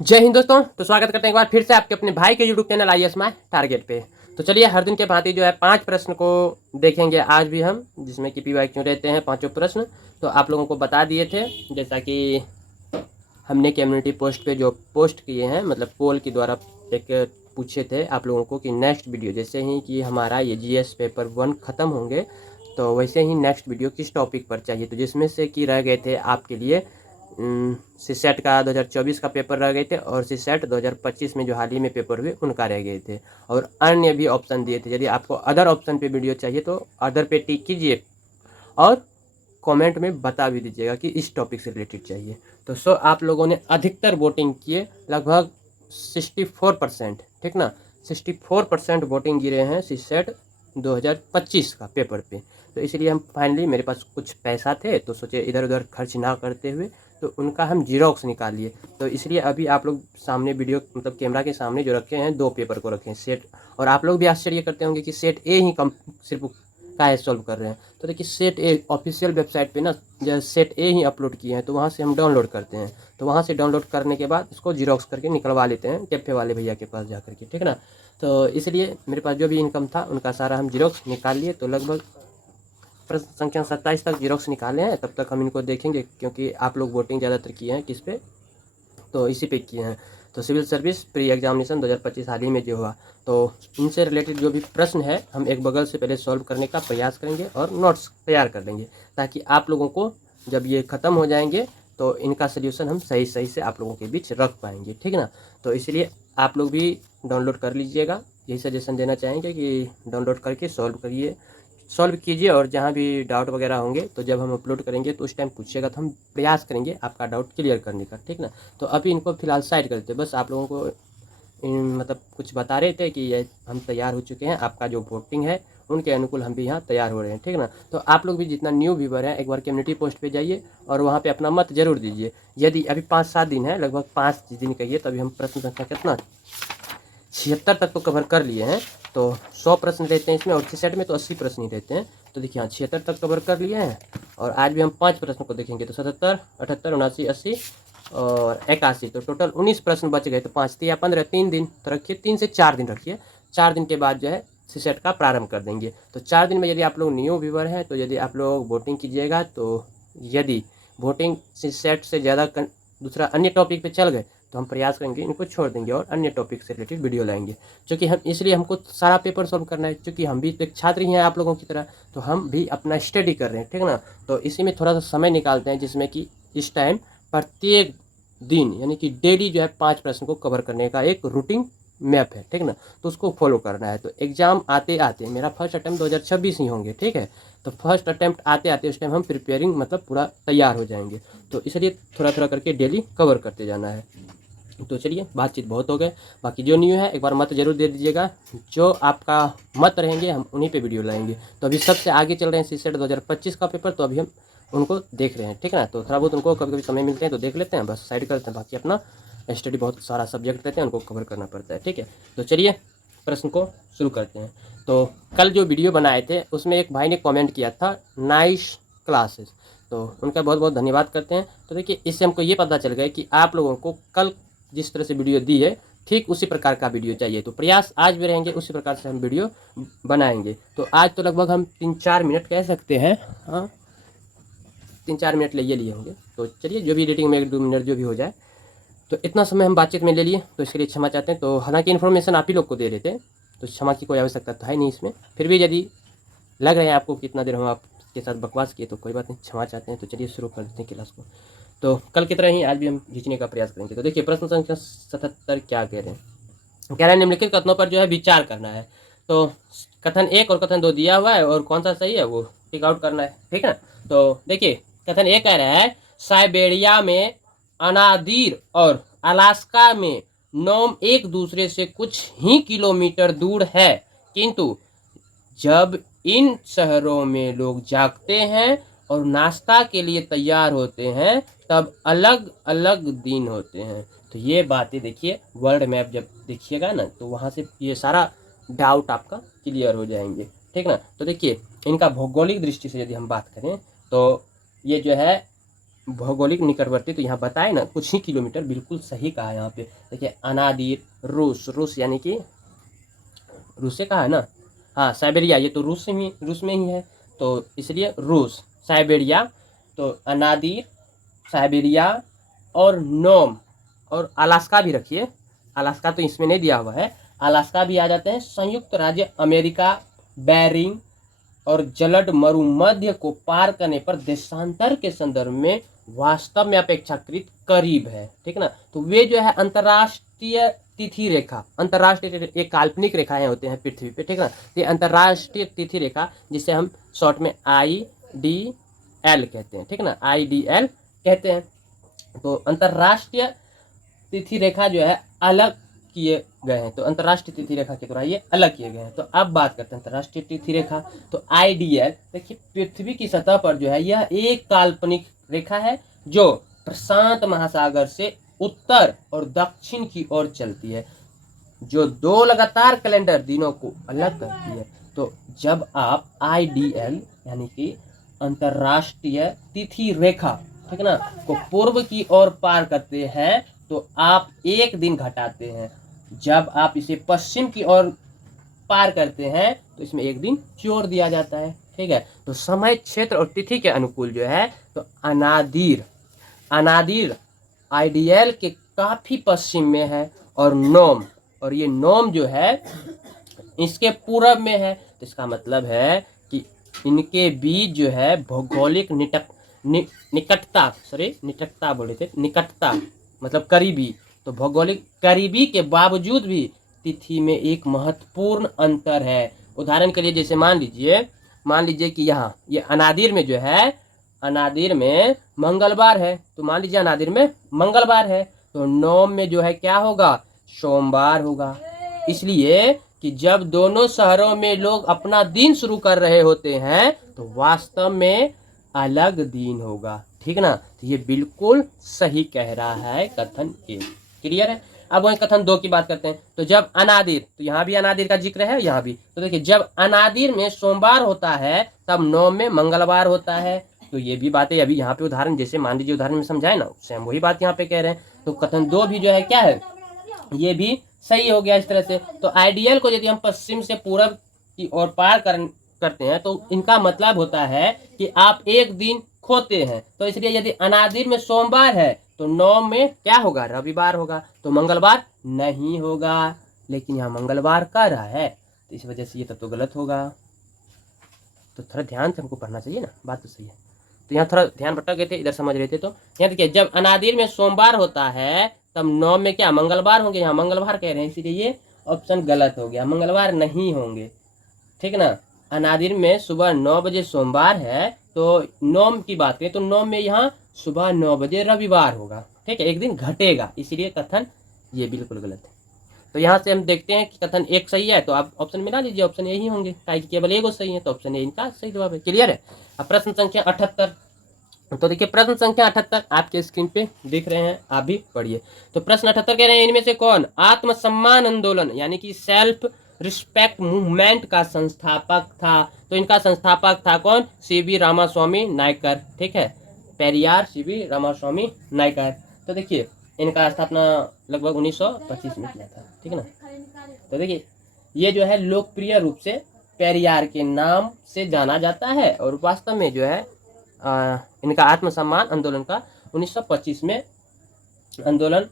जय हिंद दोस्तों। तो स्वागत करते हैं एक बार फिर से आपके अपने भाई के YouTube channel IAS my target पे। तो चलिए हर दिन के भांति जो है 5 प्रश्न को देखेंगे आज भी हम, जिसमें कि PYQ रहते हैं पांचों प्रश्न। तो आप लोगों को बता दिए थे, जैसा कि हमने कम्युनिटी पोस्ट पे जो पोस्ट किए हैं, मतलब पोल के द्वारा एक पूछे थे आप लोगों को कि नेक्स्ट वीडियो जैसे ही कि हमारा ये GS पेपर 1 ख़त्म होंगे तो वैसे ही नेक्स्ट वीडियो किस टॉपिक पर चाहिए। तो जिसमें से कि रह गए थे आपके लिए सीसेट का 2024 का पेपर रह गए थे, और सीसेट 2025 में जो हाल ही में पेपर हुए उनका रह गए थे, और अन्य भी ऑप्शन दिए थे। यदि आपको अदर ऑप्शन पे वीडियो चाहिए तो अदर पे टिक कीजिए और कमेंट में बता भी दीजिएगा कि इस टॉपिक से रिलेटेड चाहिए। तो आप लोगों ने अधिकतर वोटिंग किए, लगभग 64%, ठीक ना, 64% वोटिंग गिरे हैं सीसेट 2025 का पेपर पे। तो इसलिए हम फाइनली, मेरे पास कुछ पैसा थे तो सोचे इधर उधर खर्च ना करते हुए तो उनका हम जीरोक्स निकाल लिए। तो इसलिए अभी आप लोग सामने वीडियो, मतलब कैमरा के सामने जो रखे हैं, 2 पेपर को रखे हैं सेट। और आप लोग भी आश्चर्य करते होंगे कि सेट ए ही कम सिर्फ का सॉल्व कर रहे हैं। तो देखिए सेट ए ऑफिशियल वेबसाइट पे ना जो सेट ए ही अपलोड किए हैं, तो वहाँ से हम डाउनलोड करते हैं। तो वहाँ से डाउनलोड करने के बाद उसको जीरोक्स करके निकलवा लेते हैं कैफे वाले भैया के पास जा करके, ठीक है ना। तो इसलिए मेरे पास जो भी इनकम था उनका सारा हम जीरोक्स निकाल लिए। तो लगभग प्रश्न संख्या 27 तक जीरोक्स निकाले हैं। तब तक हम इनको देखेंगे, क्योंकि आप लोग वोटिंग ज़्यादातर किए हैं किस पे, तो इसी पे किए हैं। तो सिविल सर्विस प्री एग्जामिनेशन 2025 हाल ही में जो हुआ, तो इनसे रिलेटेड जो भी प्रश्न है हम एक बगल से पहले सॉल्व करने का प्रयास करेंगे और नोट्स तैयार कर लेंगे, ताकि आप लोगों को जब ये ख़त्म हो जाएंगे तो इनका सोल्यूशन हम सही सही से आप लोगों के बीच रख पाएंगे, ठीक है ना। तो इसलिए आप लोग भी डाउनलोड कर लीजिएगा, यही सजेशन देना चाहेंगे कि डाउनलोड करके सॉल्व कीजिए। और जहाँ भी डाउट वगैरह होंगे तो जब हम अपलोड करेंगे तो उस टाइम पूछिएगा, तो हम प्रयास करेंगे आपका डाउट क्लियर करने का, ठीक ना। तो अभी इनको फिलहाल साइड कर देते, बस आप लोगों को मतलब कुछ बता रहे थे कि ये हम तैयार हो चुके हैं, आपका जो वोटिंग है उनके अनुकूल हम भी यहाँ तैयार हो रहे हैं, ठीक ना। तो आप लोग भी जितना न्यू व्यूवर है एक बार कम्युनिटी पोस्ट पे जाइए और वहाँ पे अपना मत जरूर दीजिए। यदि अभी 5-7 दिन है, लगभग 5 दिन कहिए, तभी हम प्रश्न संख्या कितना 76 तक तो कवर कर लिए हैं। तो 100 प्रश्न रहते हैं इसमें, और सेट में तो 80 प्रश्न ही रहते हैं। तो देखिए हाँ 76 तक कवर कर लिए हैं, और आज भी हम 5 प्रश्नों को देखेंगे। तो 77, 78, 79, 80 और 81, तो टोटल 19 प्रश्न बच गए। तो 5 या 15, 3 दिन तो रखिए, 3 से 4 दिन रखिए। 4 दिन के बाद जो है सीसेट का प्रारंभ कर देंगे। तो 4 दिन में यदि आप लोग न्यू व्यूवर हैं तो यदि आप लोग वोटिंग कीजिएगा, तो यदि वोटिंग सीसेट से ज़्यादा दूसरा अन्य टॉपिक पे चल गए तो हम प्रयास करेंगे इनको छोड़ देंगे और अन्य टॉपिक से रिलेटेड वीडियो लाएंगे। क्योंकि हम इसलिए हमको सारा पेपर सॉल्व करना है, क्योंकि हम भी एक छात्र ही हैं आप लोगों की तरह, तो हम भी अपना स्टडी कर रहे हैं, ठीक ना। तो इसी में थोड़ा सा समय निकालते हैं, जिसमें कि इस टाइम प्रत्येक दिन यानी कि डेली जो है 5 प्रश्न को कवर करने का एक रूटीन मैप है, ठीक ना। तो उसको फॉलो करना है। तो एग्ज़ाम आते आते मेरा फर्स्ट अटैम्प्ट 2026 ही होंगे, ठीक है। तो फर्स्ट अटैम्प्ट आते आते उस टाइम हम प्रिपेयरिंग मतलब पूरा तैयार हो जाएंगे। तो इसलिए थोड़ा थोड़ा करके डेली कवर करते जाना है। तो चलिए बातचीत बहुत हो गए, बाकी जो न्यू है एक बार मत जरूर दे दीजिएगा। जो आपका मत रहेंगे हम उन्हीं पे वीडियो लाएंगे। तो अभी सबसे आगे चल रहे हैं सीसेट 2025 का पेपर, तो अभी हम उनको देख रहे हैं, ठीक है ना। तो थोड़ा बहुत उनको कभी कभी समय मिलते हैं तो देख लेते हैं, बस साइड करते हैं। बाकी अपना स्टडी, बहुत सारा सब्जेक्ट रहते हैं उनको कवर करना पड़ता है, ठीक है। तो चलिए प्रश्न को शुरू करते हैं। तो कल जो वीडियो बनाए थे उसमें एक भाई ने कमेंट किया था नाइस क्लासेस, तो उनका बहुत बहुत धन्यवाद करते हैं। तो देखिए इससे हमको ये पता चल गया कि आप लोगों को कल जिस तरह से वीडियो दी है ठीक उसी प्रकार का वीडियो चाहिए। तो प्रयास आज भी रहेंगे, उसी प्रकार से हम वीडियो बनाएंगे। तो आज तो लगभग हम 3-4 मिनट कह सकते हैं, हाँ 3-4 मिनट ले लिए होंगे। तो चलिए जो भी एडिटिंग में 1-2 मिनट जो भी हो जाए, तो इतना समय हम बातचीत में ले लिए, तो इसके लिए क्षमा चाहते हैं। तो हालांकि इन्फॉर्मेशन आप ही लोग को दे रहे थे, तो क्षमा की कोई आवश्यकता तो है नहीं इसमें। फिर भी यदि लग रहा है आपको कितना देर हम आपके साथ बकवास किए तो कोई बात नहीं, क्षमा चाहते हैं। तो चलिए शुरू कर देते हैं क्लास को। तो कल की तरह ही आज भी हम खींचने का प्रयास करेंगे। तो देखिए प्रश्न संख्या 77 क्या कह रहे हैं, कह रहे हैं निम्नलिखित कथनों पर जो है विचार करना है। तो कथन 1 और कथन 2 दिया हुआ है, और कौन सा सही है वो टिक आउट करना है, ठीक है। तो देखिए कथन 1 कह रहा है साइबेरिया में अनादीर और अलास्का में नोम एक दूसरे से कुछ ही किलोमीटर दूर है, किंतु जब इन शहरों में लोग जागते हैं और नाश्ता के लिए तैयार होते हैं तब अलग अलग दिन होते हैं। तो ये बातें देखिए, वर्ल्ड मैप जब देखिएगा ना तो वहाँ से ये सारा डाउट आपका क्लियर हो जाएंगे, ठीक ना। तो देखिए इनका भौगोलिक दृष्टि से यदि हम बात करें तो ये जो है भौगोलिक निकटवर्ती, तो यहाँ बताए ना कुछ ही किलोमीटर, बिल्कुल सही कहा यहाँ पे। देखिए अनादिर रूस, रूस यानी कि रूस से कहा है ना, हाँ साइबेरिया, ये तो रूस में ही है, तो इसलिए रूस साइबेरिया। तो अनादिर, साइबेरिया और नोम और अलास्का भी रखिए, अलास्का तो इसमें नहीं दिया हुआ है, अलास्का भी आ जाते हैं। संयुक्त राज्य अमेरिका, बेरिंग और जलद मरुमध्य को पार करने पर देशांतर के संदर्भ में वास्तव में अपेक्षाकृत करीब है, ठीक ना। तो वे जो है अंतर्राष्ट्रीय तिथि रेखा, अंतर्राष्ट्रीय एक काल्पनिक रेखाएं होते हैं पृथ्वी पे, ठीक ना। ये अंतर्राष्ट्रीय तिथि रेखा जिसे हम शॉर्ट में IDL कहते हैं, ठीक ना, IDL कहते हैं। तो अंतर्राष्ट्रीय तिथि रेखा जो है अलग किए गए हैं, तो अंतर्राष्ट्रीय तिथि रेखा के द्वारा ये अलग किए गए हैं। तो अब बात करते हैं अंतर्राष्ट्रीय तिथि रेखा। तो IDL देखिए पृथ्वी की सतह पर जो है यह एक काल्पनिक रेखा है जो प्रशांत महासागर से उत्तर और दक्षिण की ओर चलती है, जो दो लगातार कैलेंडर दिनों को अलग करती है। तो जब आप IDL यानी कि अंतर्राष्ट्रीय तिथि रेखा, ठीक ना, को पूर्व की ओर पार करते हैं तो आप एक दिन घटाते हैं। जब आप इसे पश्चिम की ओर पार करते हैं तो इसमें एक दिन जोड़ दिया जाता है, ठीक है। तो समय, क्षेत्र और तिथि के अनुकूल जो है, तो अनादिर IDL के काफी पश्चिम में है, और नोम, और ये नोम जो है इसके पूरब में है। तो इसका मतलब है कि इनके बीच जो है भौगोलिक निकटता बोले थे, निकटता मतलब करीबी। तो भौगोलिक करीबी के बावजूद भी तिथि में एक महत्वपूर्ण अंतर है। उदाहरण के लिए जैसे मान लीजिए कि यहाँ ये अनादिर में जो है, अनादिर में मंगलवार है, तो मान लीजिए अनादिर में मंगलवार है, तो नोम में जो है क्या होगा, सोमवार होगा। इसलिए कि जब दोनों शहरों में लोग अपना दिन शुरू कर रहे होते हैं तो वास्तव में अलग दिन होगा, ठीक ना। तो ये बिल्कुल सही कह रहा है कथन ए। क्लियर है। अब वही कथन 2 की बात करते हैं। तो जब अनादिर, तो यहाँ भी अनादिर का जिक्र है, यहाँ भी। तो देखिए जब अनादिर में सोमवार होता है तब नोम में मंगलवार होता है। तो ये भी बातें अभी यहाँ पे उदाहरण, जैसे मान लीजिए उदाहरण में समझाए ना, उससे हम वही बात यहाँ पे कह रहे हैं। तो कथन 2 भी जो है क्या है, ये भी सही हो गया इस तरह से। तो आइडियल को यदि हम पश्चिम से पूरब की ओर पार करते हैं तो इनका मतलब होता है कि आप एक दिन खोते हैं। तो इसलिए यदि अनादिर में सोमवार है तो नोम में क्या होगा, रविवार होगा, तो मंगलवार नहीं होगा। लेकिन यहाँ मंगलवार कह रहा है, तो इस वजह से ये तो गलत होगा। तो थोड़ा ध्यान से हमको पढ़ना चाहिए ना, बात तो सही है। तो यहाँ थोड़ा ध्यान भटक गए थे, इधर समझ रहे थे। तो यहाँ देखिए जब अनादिर में सोमवार होता है तब नोम में क्या मंगलवार होंगे, यहाँ मंगलवार कह रहे हैं, इसीलिए ये ऑप्शन गलत हो गया, मंगलवार नहीं होंगे, ठीक ना। अनादिर में सुबह 9 बजे सोमवार है, तो नोम की बात करें तो नोम में यहाँ सुबह 9 बजे रविवार होगा, ठीक है, एक दिन घटेगा, इसीलिए कथन ये बिल्कुल गलत है। तो यहाँ से हम देखते हैं कि कथन 1 सही है, तो आप ऑप्शन मिला लीजिए, ऑप्शन यही होंगे, केवल एक सही है, तो ऑप्शन ए इनका सही जवाब है। क्लियर है। अब प्रश्न संख्या 78। तो देखिए प्रश्न संख्या 78 आपके स्क्रीन पे दिख रहे हैं, आप भी पढ़िए। तो प्रश्न 78 कह रहे हैं, इनमें से कौन आत्मसम्मान आंदोलन यानी कि सेल्फ रिस्पेक्ट मूवमेंट का संस्थापक था। तो इनका संस्थापक था कौन, CV रामास्वामी नायकर, ठीक है, पेरियार CV रामास्वामी नायकर। तो देखिए इनका स्थापना लगभग 1925 में किया था, ठीक है ना। तो देखिए ये जो है लोकप्रिय रूप से पेरियार के नाम से जाना जाता है, और वास्तव में जो है इनका आत्मसम्मान आंदोलन का 1925 में आंदोलन,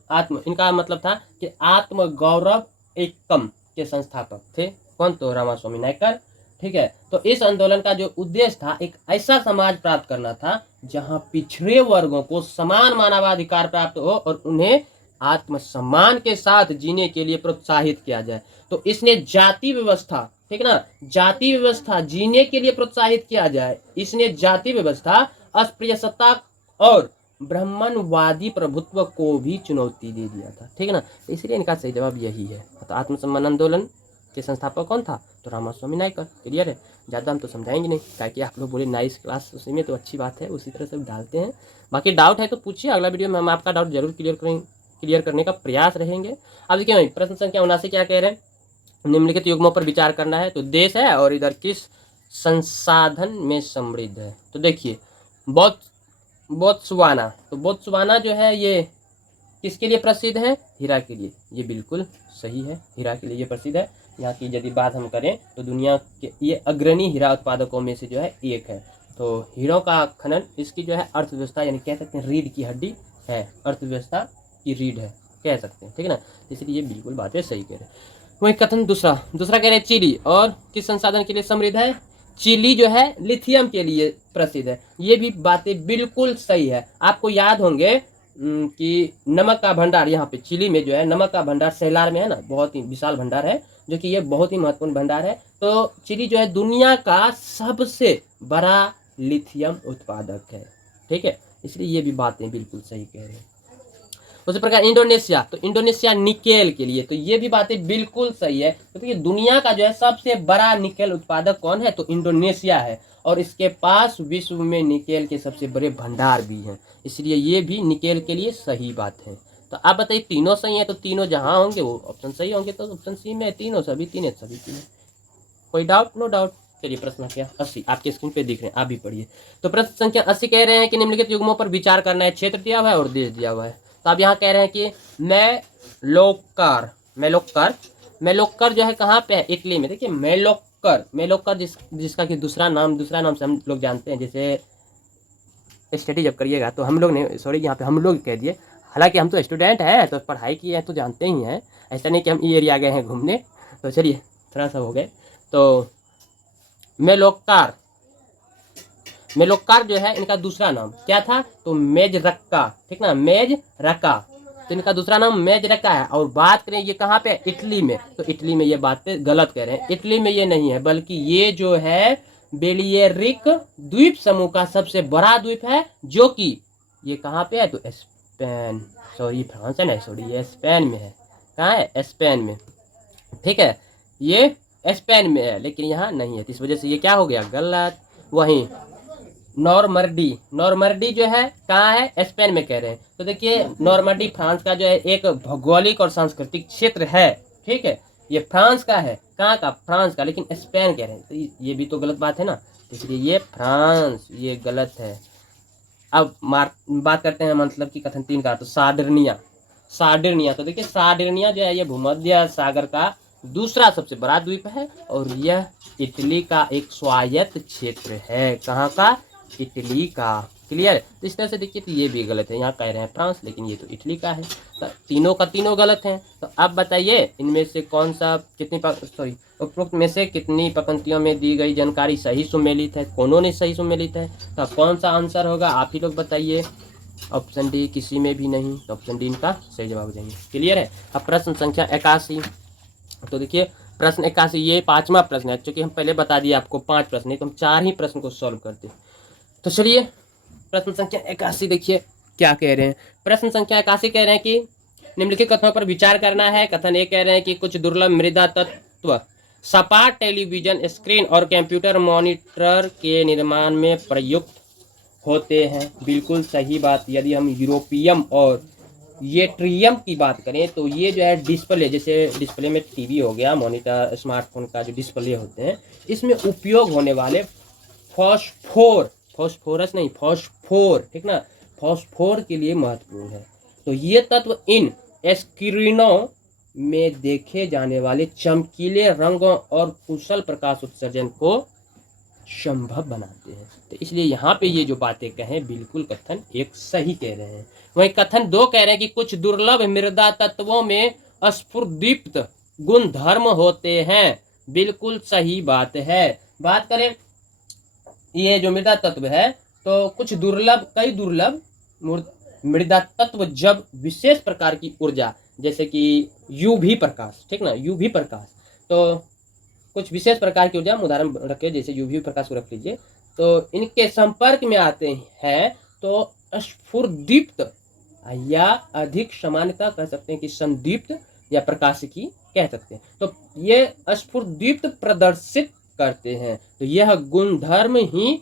इनका मतलब था कि आत्म गौरव एकम के संस्थापक थे कौन, तो रामास्वामी नायकर, ठीक है। तो इस आंदोलन का जो उद्देश्य था, एक ऐसा समाज प्राप्त करना था जहां पिछड़े वर्गों को समान मानवाधिकार प्राप्त हो और उन्हें आत्मसम्मान के साथ जीने के लिए प्रोत्साहित किया जाए। तो इसने जाति व्यवस्था, ठीक ना, जाति व्यवस्था जीने के लिए प्रोत्साहित किया जाए, इसने जाति व्यवस्था, अस्पृश्यता और ब्राह्मणवादी प्रभुत्व को भी चुनौती दे दिया था, ठीक है ना। इसलिए इनका सही जवाब यही है। तो आत्मसम्मान आंदोलन के संस्थापक कौन था, तो रामास्वामी नायकर। क्लियर है। ज़्यादा हम तो समझाएंगे नहीं, ताकि आप लोग बोले नाइस क्लास, उसी में तो अच्छी बात है, उसी तरह से डालते हैं। बाकी डाउट है तो पूछिए, अगला वीडियो में हम आपका डाउट जरूर क्लियर करने का प्रयास रहेंगे। अब देखिए प्रश्न संख्या 79 क्या कह रहे हैं, निम्नलिखित युग्मों पर विचार करना है। तो देश है और इधर किस संसाधन में समृद्ध है। तो देखिए बहुत बोत्सवाना। तो बोत्सवाना जो है ये किसके लिए प्रसिद्ध है? हीरा के लिए। ये बिल्कुल सही है, हीरा के लिए ये प्रसिद्ध है। यहाँ की यदि बात हम करें तो दुनिया के ये अग्रणी हीरा उत्पादकों में से जो है एक है। तो हीरों का खनन इसकी जो है अर्थव्यवस्था, यानी कह सकते हैं रीढ़ की हड्डी है, अर्थव्यवस्था की रीढ़ है कह सकते हैं, ठीक है ना। इसलिए ये बिल्कुल बातें सही कह रहे हैं। वही कथन दूसरा कह रहे हैं चिली और किस संसाधन के लिए समृद्ध है? चिली जो है लिथियम के लिए प्रसिद्ध है। ये भी बातें बिल्कुल सही है। आपको याद होंगे कि नमक का भंडार, यहाँ पे चिली में जो है नमक का भंडार सेलार में है ना, बहुत ही विशाल भंडार है, जो कि ये बहुत ही महत्वपूर्ण भंडार है। तो चिली जो है दुनिया का सबसे बड़ा लिथियम उत्पादक है, ठीक है। इसलिए ये भी बातें बिल्कुल सही कह रहे हैं। उसी प्रकार इंडोनेशिया, तो इंडोनेशिया निकेल के लिए, तो ये भी बातें बिल्कुल सही है। तो ये दुनिया का जो है सबसे बड़ा निकेल उत्पादक कौन है? तो इंडोनेशिया है, और इसके पास विश्व में निकेल के सबसे बड़े भंडार भी हैं। इसलिए ये भी निकेल के लिए सही बात है। तो आप बताइए तीनों सही है, तो तीनों जहां होंगे वो ऑप्शन सही होंगे। तो ऑप्शन सी में तीनों, सभी तीन। कोई डाउट? No doubt. चलिए प्रश्न संख्या 80 आपके स्क्रीन पे दिख रहे हैं, आप भी पढ़िए। तो प्रश्न संख्या 80 कह रहे हैं कि निम्नलिखित युग्मों पर विचार करना है। क्षेत्र दिया हुआ है और देश दिया हुआ है। तो आप यहाँ कह रहे हैं कि मेलोक्कर जो है कहाँ पे है? इटली में। देखिए मेलोक्कर जिसका कि दूसरा नाम से हम लोग जानते हैं। जैसे स्टडी जब करिएगा तो हम लोग ने, सॉरी यहाँ पे हम लोग कह दिए, हालांकि हम तो स्टूडेंट हैं, तो पढ़ाई किए हैं तो जानते ही हैं। ऐसा नहीं कि हम ये एरिया गए हैं घूमने। तो चलिए थोड़ा सा हो गए। तो मेलोक्कार जो है इनका दूसरा नाम क्या था? तो मेजरक्का, ठीक ना, मेजरक्का। तो इनका दूसरा नाम मेजरक्का है। और बात करें ये कहाँ पे? इटली में। तो इटली में ये बातें गलत कह रहे हैं। इटली में ये नहीं है, बल्कि ये जो है बेलियरिक द्वीप समूह का सबसे बड़ा द्वीप है, जो कि ये कहाँ पे है? तो स्पेन, सॉरी फ्रांस है ना, सॉरी ये स्पेन में है। कहाँ है? स्पेन में, ठीक है। ये स्पेन में है, लेकिन यहाँ नहीं है। इस वजह से ये क्या हो गया? गलत। वहीं नॉर्मंडी जो है कहाँ है? स्पेन में कह रहे हैं। तो देखिए नॉर्मंडी फ्रांस का जो है एक भौगोलिक और सांस्कृतिक क्षेत्र है, ठीक है। ये फ्रांस का है। कहाँ का? फ्रांस का, लेकिन स्पेन कह रहे हैं। तो ये भी तो गलत बात है ना, इसलिए ये फ्रांस, ये गलत है। अब बात करते हैं मतलब कि कथन 3 का। तो सार्डिनिया। तो देखिए सार्डिनिया जो है ये भूमध्य सागर का दूसरा सबसे बड़ा द्वीप है, और यह इटली का एक स्वायत्त क्षेत्र है। कहाँ का? इटली का। क्लियर? तो इस तरह से देखिए तो ये भी गलत है। यहाँ कह रहे हैं फ्रांस, लेकिन ये तो इटली का है। तो तीनों का तीनों गलत हैं। तो अब बताइए इनमें से कौन सा उपरोक्त में से कितनी पंक्तियों में दी गई जानकारी सही सुमेलित है? कौनों ने सही सुमेलित है? तो कौन सा आंसर होगा आप ही लोग बताइए। ऑप्शन डी किसी में भी नहीं, तो ऑप्शन डी इनका सही जवाब हो जाएंगे। क्लियर है? अब प्रश्न संख्या 81। तो देखिए प्रश्न 81 ये 5वां प्रश्न है, क्योंकि हम पहले बता दिए आपको 5 प्रश्न है, तो हम 4 ही प्रश्न को सॉल्व करते हैं। तो चलिए प्रश्न संख्या 81 देखिए क्या कह रहे हैं। प्रश्न संख्या 81 कह रहे हैं कि निम्नलिखित कथनों पर विचार करना है। कथन ए कह रहे हैं कि कुछ दुर्लभ मृदा तत्व सपाट टेलीविजन स्क्रीन और कंप्यूटर मॉनिटर के निर्माण में प्रयुक्त होते हैं। बिल्कुल सही बात। यदि हम यूरोपियम और येट्रियम की बात करें तो ये जो है डिस्प्ले, जैसे डिस्प्ले में टीवी हो गया, मॉनिटर, स्मार्टफोन का जो डिस्प्ले होते हैं, इसमें उपयोग होने वाले फॉस्फोरस नहीं, फॉस्फोर, ठीक ना, फॉस्फोर के लिए महत्वपूर्ण है। तो ये तत्व इन स्क्रीनों में देखे जाने वाले चमकीले रंगों और कुशल प्रकाश उत्सर्जन को संभव बनाते हैं। तो इसलिए यहाँ पे ये जो बातें कहें बिल्कुल कथन 1 सही कह रहे हैं। वहीं कथन 2 कह रहे हैं कि कुछ दुर्लभ मृदा तत्वों में स्फुरदीप्त गुण धर्म होते हैं। बिल्कुल सही बात है। बात करें ये जो मृदा तत्व है, तो कुछ कई दुर्लभ मृदा तत्व जब विशेष प्रकार की ऊर्जा, जैसे कि यूवी प्रकाश, ठीक ना, यूवी प्रकाश, तो कुछ विशेष प्रकार की ऊर्जा, उदाहरण रखे जैसे यूवी प्रकाश को रख लीजिए, तो इनके संपर्क में आते हैं तो स्फुरदीप्त या अधिक सामान्यता कह सकते हैं कि संदीप्त या प्रकाशिकी कह सकते हैं। तो ये स्फुरदीप्त प्रदर्शित करते हैं। तो यह गुणधर्म ही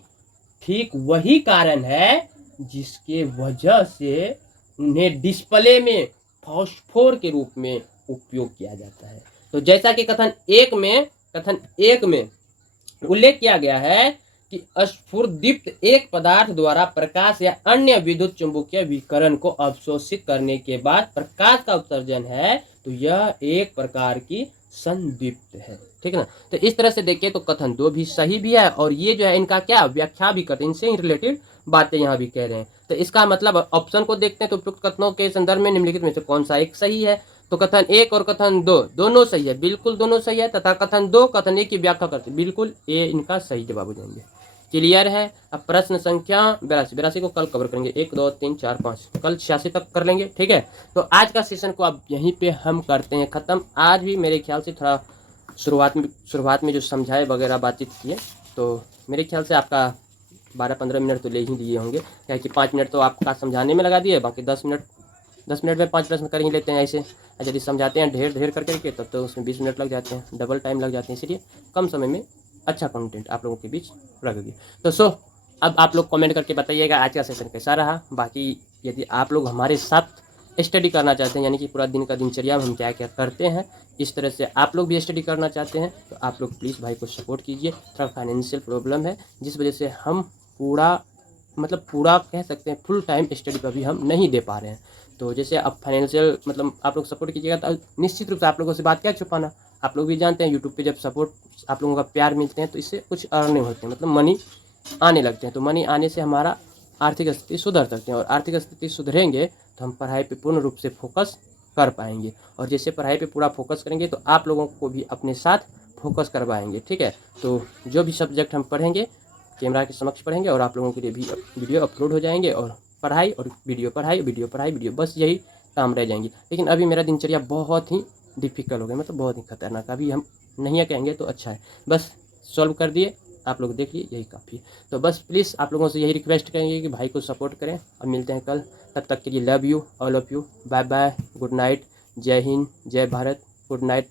ठीक वही कारण है जिसके वजह से उन्हें डिस्प्ले में फॉस्फोर के रूप में उपयोग किया जाता है। तो जैसा कि कथन एक में उल्लेख किया गया है कि स्फुरदीप्त एक पदार्थ द्वारा प्रकाश या अन्य विद्युत चुंबकीय विकिरण को अवशोषित करने के बाद प्रकाश का उत्सर्जन है, तो यह एक प्रकार की संदीप्त है। ठीक है ना। तो इस तरह से देखिए तो कथन 2 भी सही भी है, और ये जो है इनका क्या व्याख्या भी करते हैं, इनसे ही रिलेटेड बातें यहाँ भी कह रहे हैं। तो इसका मतलब ऑप्शन को देखते हैं तो उपयुक्त कथनों के संदर्भ में निम्नलिखित में से कौन सा एक सही है। तो कथन 1 और कथन 2 दोनों सही है, बिल्कुल दोनों सही है। तथा कथन 2 कथन 1 की व्याख्या करते हैं, बिल्कुल ए इनका सही जवाब हो जाएंगे। क्लियर है। अब प्रश्न संख्या 82 को कल कवर करेंगे, 1 2 3 4 5, कल 86 तक कर लेंगे। ठीक है। तो आज का सेशन को अब यहीं पे हम करते हैं खत्म। आज भी मेरे ख्याल से थोड़ा शुरुआत में जो समझाए वगैरह बातचीत किए, तो मेरे ख्याल से आपका 12-15 मिनट तो ले ही लिए होंगे, क्या कि 5 मिनट तो आपका समझाने में लगा दिए, बाकी 10 मिनट में 5 प्रश्न कर ही लेते हैं ऐसे। यदि समझाते हैं ढेर कर करके तब तो उसमें 20 मिनट लग जाते हैं, डबल टाइम लग जाते हैं। इसलिए कम समय में अच्छा कंटेंट आप लोगों के बीच रखेगी। तो अब आप लोग कमेंट करके बताइएगा आज का सेशन कैसा रहा। बाकी यदि आप लोग हमारे साथ स्टडी करना चाहते हैं, यानी कि पूरा दिन का दिनचर्या में हम क्या क्या करते हैं, इस तरह से आप लोग भी स्टडी करना चाहते हैं, तो आप लोग प्लीज़ भाई को सपोर्ट कीजिए। थोड़ा फाइनेंशियल प्रॉब्लम है, जिस वजह से हम पूरा कह सकते हैं फुल टाइम स्टडी पर भी हम नहीं दे पा रहे हैं। तो जैसे अब फाइनेंशियल आप लोग सपोर्ट कीजिएगा, तो निश्चित रूप से आप लोगों से बात क्या छुपाना, आप लोग भी जानते हैं यूट्यूब पे जब सपोर्ट आप लोगों का प्यार मिलते हैं तो इससे कुछ अर्निंग होते हैं, मतलब मनी आने लगते हैं। तो मनी आने से हमारा आर्थिक स्थिति सुधर सकते हैं, और आर्थिक स्थिति सुधरेंगे तो हम पढ़ाई पे पूर्ण रूप से फोकस कर पाएंगे, और जैसे पढ़ाई पे पूरा फोकस करेंगे तो आप लोगों को भी अपने साथ फोकस करवाएंगे। ठीक है। तो जो भी सब्जेक्ट हम पढ़ेंगे कैमरा के समक्ष पढ़ेंगे, और आप लोगों के लिए भी वीडियो अपलोड हो जाएंगे, और पढ़ाई और वीडियो बस यही काम रह जाएंगी। लेकिन अभी मेरा दिनचर्या बहुत ही डिफिकल्ट हो गया, मतलब बहुत ही खतरनाक। अभी हम नहीं कहेंगे तो अच्छा है, बस सॉल्व कर दिए, आप लोग देख लिए, यही काफ़ी। तो बस प्लीज़ आप लोगों से यही रिक्वेस्ट करेंगे कि भाई को सपोर्ट करें। अब मिलते हैं कल, तब तक के लिए love you all of you, bye bye, good night, जय हिंद, जय भारत, गुड नाइट।